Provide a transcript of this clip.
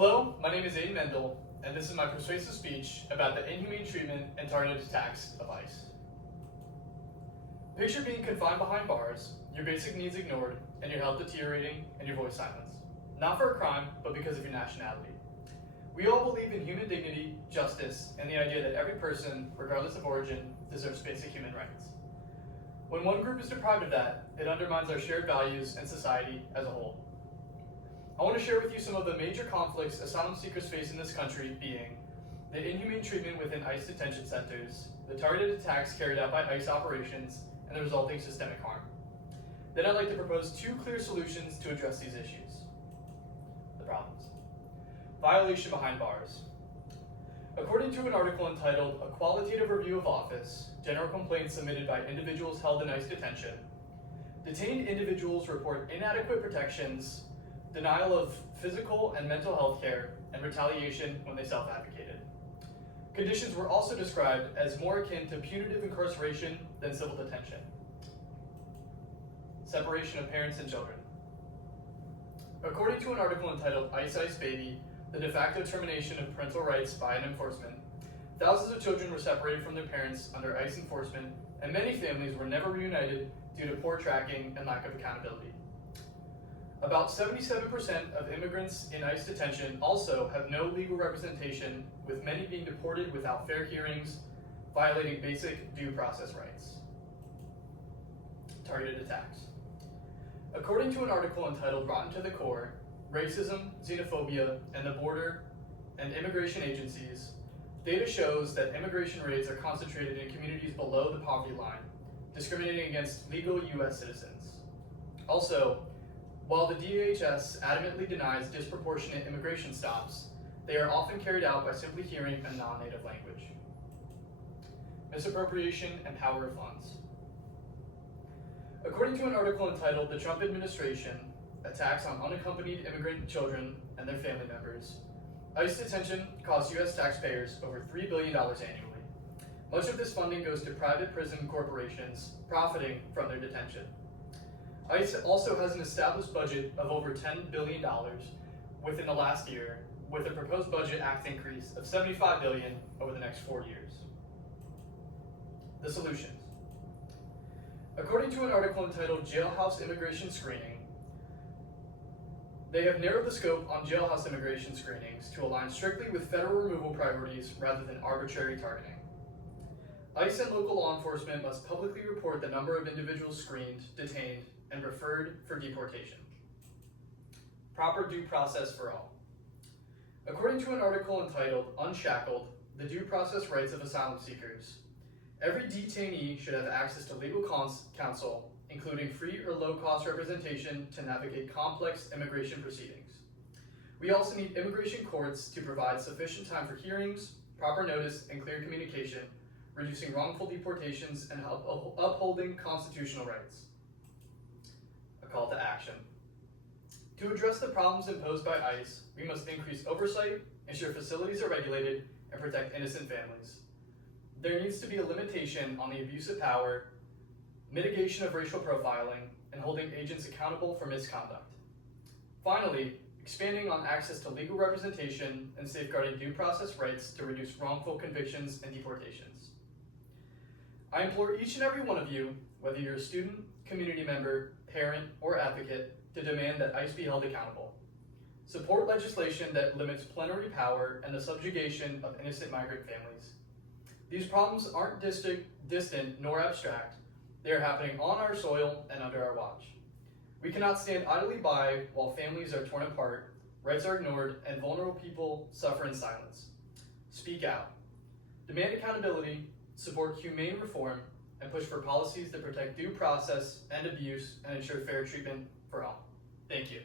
Hello, my name is Aidan Mendel, and this is my persuasive speech about the inhumane treatment and targeted attacks of ICE. Picture being confined behind bars, your basic needs ignored, and your health deteriorating, and your voice silenced. Not for a crime, but because of your nationality. We all believe in human dignity, justice, and the idea that every person, regardless of origin, deserves basic human rights. When one group is deprived of that, it undermines our shared values and society as a whole. I want to share with you some of the major conflicts asylum seekers face in this country, being the inhumane treatment within ICE detention centers, the targeted attacks carried out by ICE operations, and the resulting systemic harm. Then I'd like to propose two clear solutions to address these issues. The problems. Violation behind bars. According to an article entitled "A Qualitative Review of Office, General Complaints Submitted by Individuals Held in ICE Detention," detained individuals report inadequate protections, denial of physical and mental health care, and retaliation when they self-advocated. Conditions were also described as more akin to punitive incarceration than civil detention. Separation of parents and children. According to an article entitled "Ice Ice Baby, the de facto termination of parental rights by an enforcement," thousands of children were separated from their parents under ICE enforcement, and many families were never reunited due to poor tracking and lack of accountability. About 77% of immigrants in ICE detention also have no legal representation, with many being deported without fair hearings, violating basic due process rights. Targeted attacks. According to an article entitled "Rotten to the Core, Racism, Xenophobia, and the Border and Immigration Agencies," data shows that immigration raids are concentrated in communities below the poverty line, discriminating against legal U.S. citizens. Also, while the DHS adamantly denies disproportionate immigration stops, they are often carried out by simply hearing a non-native language. Misappropriation and power of funds. According to an article entitled "The Trump Administration, Attacks on Unaccompanied Immigrant Children and Their Family Members," ICE detention costs U.S. taxpayers over $3 billion annually. Much of this funding goes to private prison corporations profiting from their detention. ICE also has an established budget of over $10 billion within the last year, with a proposed budget act increase of $75 billion over the next 4 years. The solutions. According to an article entitled "Jailhouse Immigration Screening," they have narrowed the scope on jailhouse immigration screenings to align strictly with federal removal priorities rather than arbitrary targeting. ICE and local law enforcement must publicly report the number of individuals screened, detained, and referred for deportation. Proper due process for all. According to an article entitled "Unshackled, the Due Process Rights of Asylum Seekers," every detainee should have access to legal counsel, including free or low-cost representation to navigate complex immigration proceedings. We also need immigration courts to provide sufficient time for hearings, proper notice, and clear communication, reducing wrongful deportations and upholding constitutional rights. A call to action. To address the problems imposed by ICE, we must increase oversight, ensure facilities are regulated, and protect innocent families. There needs to be a limitation on the abuse of power, mitigation of racial profiling, and holding agents accountable for misconduct. Finally, expanding on access to legal representation and safeguarding due process rights to reduce wrongful convictions and deportations. I implore each and every one of you, whether you're a student, community member, parent, or advocate, to demand that ICE be held accountable. Support legislation that limits plenary power and the subjugation of innocent migrant families. These problems aren't distant nor abstract. They are happening on our soil and under our watch. We cannot stand idly by while families are torn apart, rights are ignored, and vulnerable people suffer in silence. Speak out. Demand accountability, support humane reform, and push for policies that protect due process and abuse and ensure fair treatment for all. Thank you.